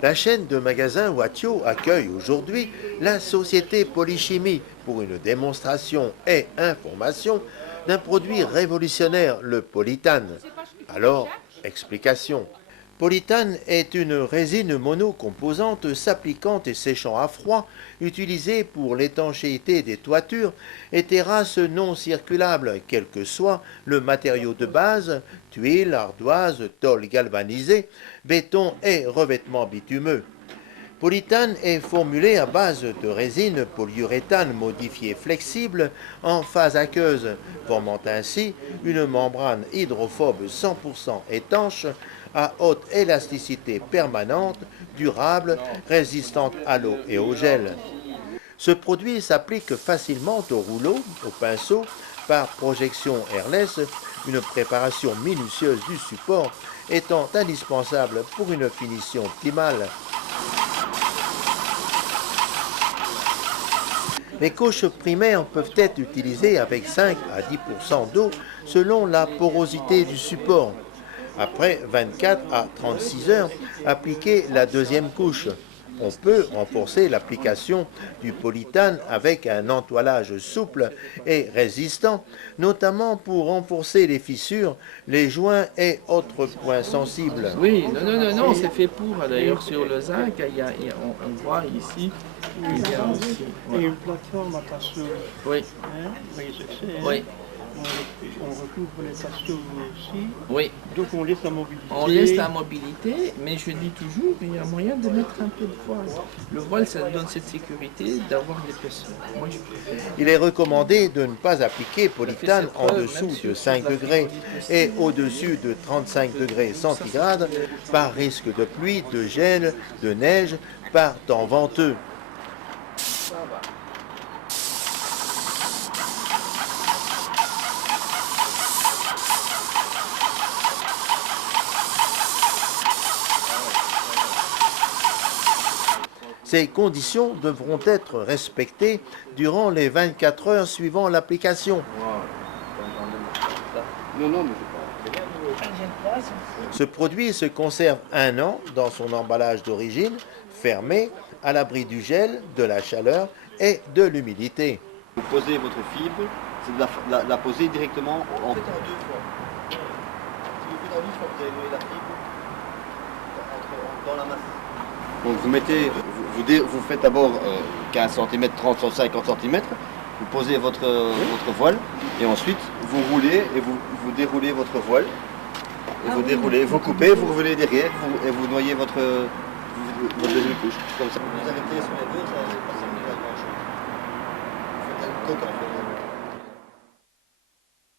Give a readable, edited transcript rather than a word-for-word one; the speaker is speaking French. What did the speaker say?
La chaîne de magasins Watio accueille aujourd'hui la société Polychimie pour une démonstration et information d'un produit révolutionnaire, le polythane. Alors, explication. Polythane est une résine monocomposante s'appliquant et séchant à froid, utilisée pour l'étanchéité des toitures et terrasses non circulables, quel que soit le matériau de base, tuiles, ardoises, tôle galvanisée, béton et revêtement bitumeux. Polythane est formulé à base de résine polyuréthane modifiée flexible en phase aqueuse, formant ainsi une membrane hydrophobe 100% étanche à haute élasticité permanente, durable, résistante à l'eau et au gel. Ce produit s'applique facilement au rouleau, au pinceau, par projection airless, une préparation minutieuse du support étant indispensable pour une finition optimale. Les couches primaires peuvent être utilisées avec 5 à 10% d'eau selon la porosité du support. Après 24 à 36 heures, appliquez la deuxième couche. On peut renforcer l'application du polythane avec un entoilage souple et résistant, notamment pour renforcer les fissures, les joints et autres points sensibles. Oui, non, c'est fait pour. D'ailleurs, sur le zinc, on voit ici, il y a aussi. Et une plateforme à tasseau. Oui. Hein, oui, c'est ça, hein. Oui. On recouvre les tasseaux aussi. Oui. Donc on laisse la mobilité. On laisse la mobilité, mais je dis toujours, il y a moyen de mettre un peu de voile. Le voile, ça donne cette sécurité d'avoir l'épaisseur. Moi, je préfère. Il est recommandé de ne pas appliquer polythane en dessous de 5 degrés et au-dessus de 35 degrés centigrades par risque de pluie, de gel, de neige, par temps venteux. Ces conditions devront être respectées durant les 24 heures suivant l'application. Ce produit se conserve 1 an dans son emballage d'origine, fermé, à l'abri du gel, de la chaleur et de l'humidité. Vous posez votre fibre, c'est de la poser directement en... Faites en 2 fois. Si vous faites en 1 fois, vous allez donner la fibre dans la masse. Donc vous mettez, vous faites d'abord 15 cm, 30 cm, 50 cm, vous posez votre voile et ensuite vous roulez et vous déroulez votre voile. Et vous déroulez, vous coupez, vous revenez derrière et vous noyez votre deuxième couche. Comme ça. Vous arrêtez sur les deux, ça va pas servir à grand chose. Vous faites un coque en fait.